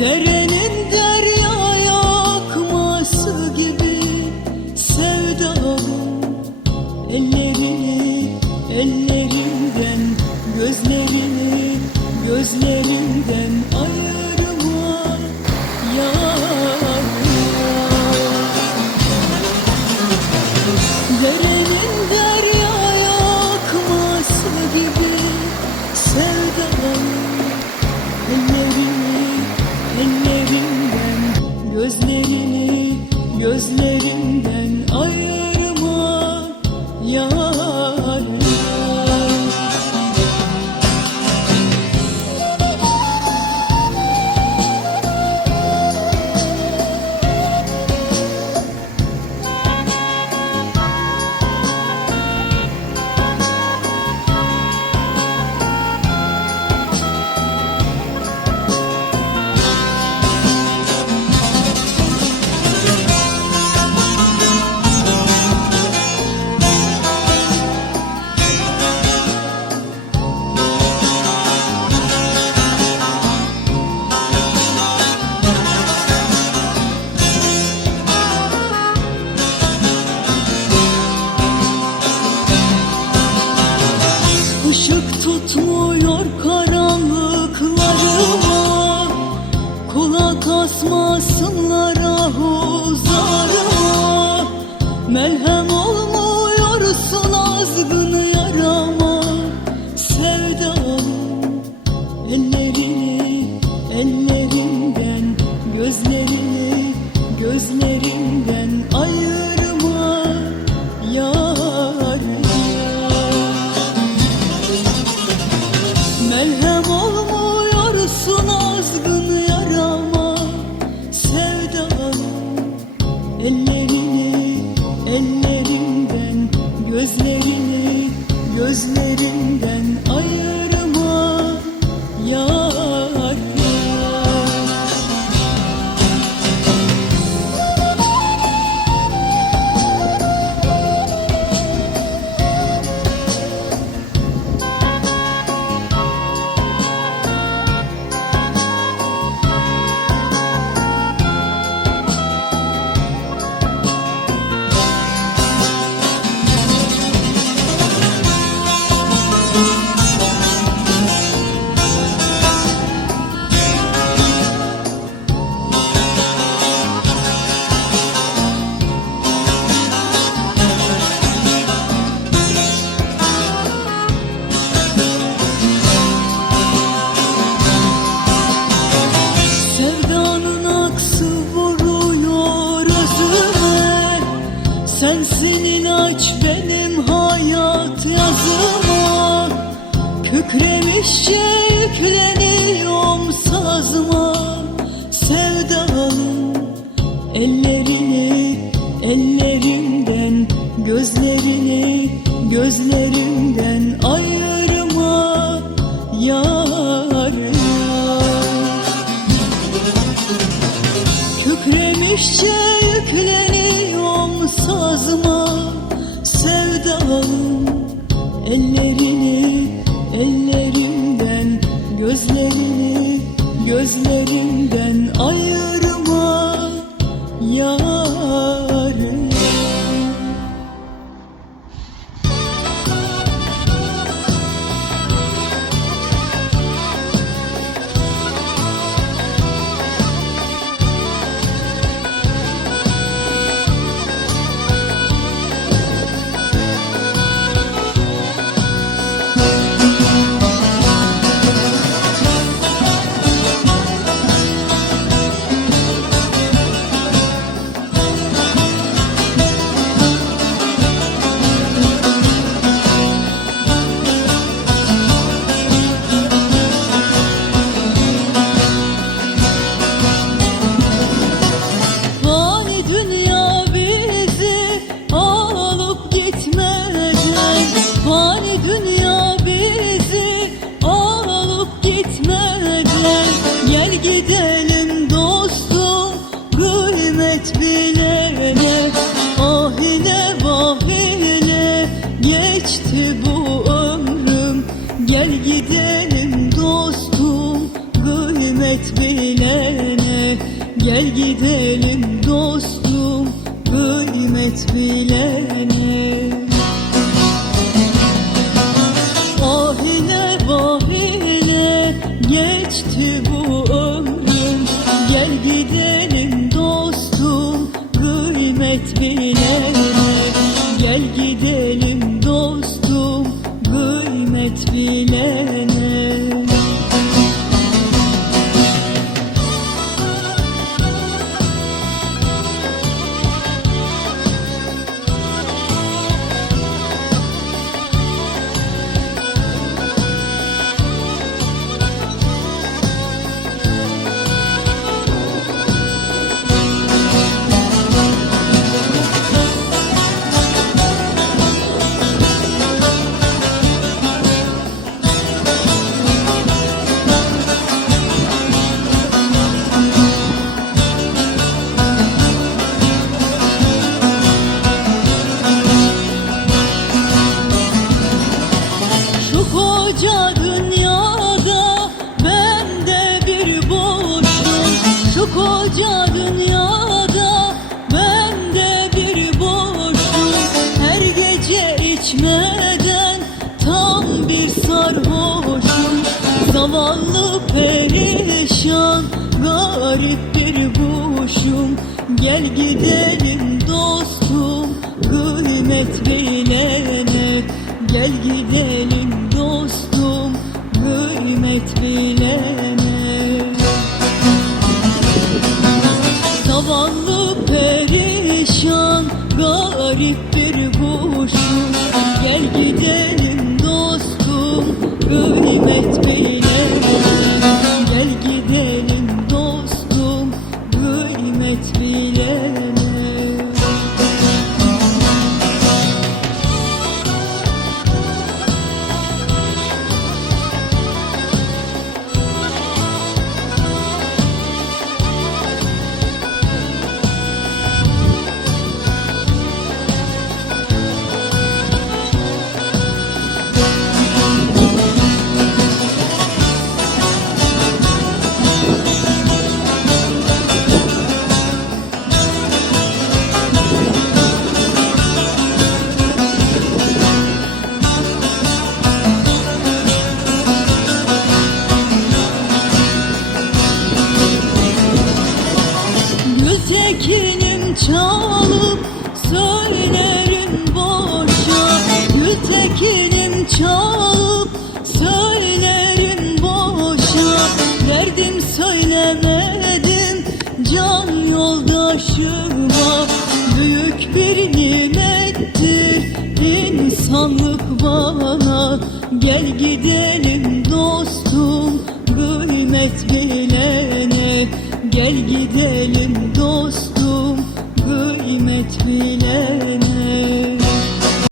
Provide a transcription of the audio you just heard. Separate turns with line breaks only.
Derenin deryaya gibi sevdalım Ellerini ellerimden gözlerini gözlerimden melhem Değerinden ayır. Gözlerin aç benim hayat yazıma Kükremişçe yükleniyorum sazıma. Sevdalı ellerim gitme gel Gel gidelim dostum Kıymet bilene Ah ile vah Geçti bu ömrüm. Gel gidelim dostum Kıymet bilene Gel gidelim dostum Kıymet bilene did Gel gidelim dostum kıymet bilene Gel gidelim söylerim boşa Gültekinim çalıp söylerim boşa Derdim söylemedim can yoldaşıma. Büyük bir nimettir insanlık bana. Gel gidelim dostum kıymet bilene. Gel gidelim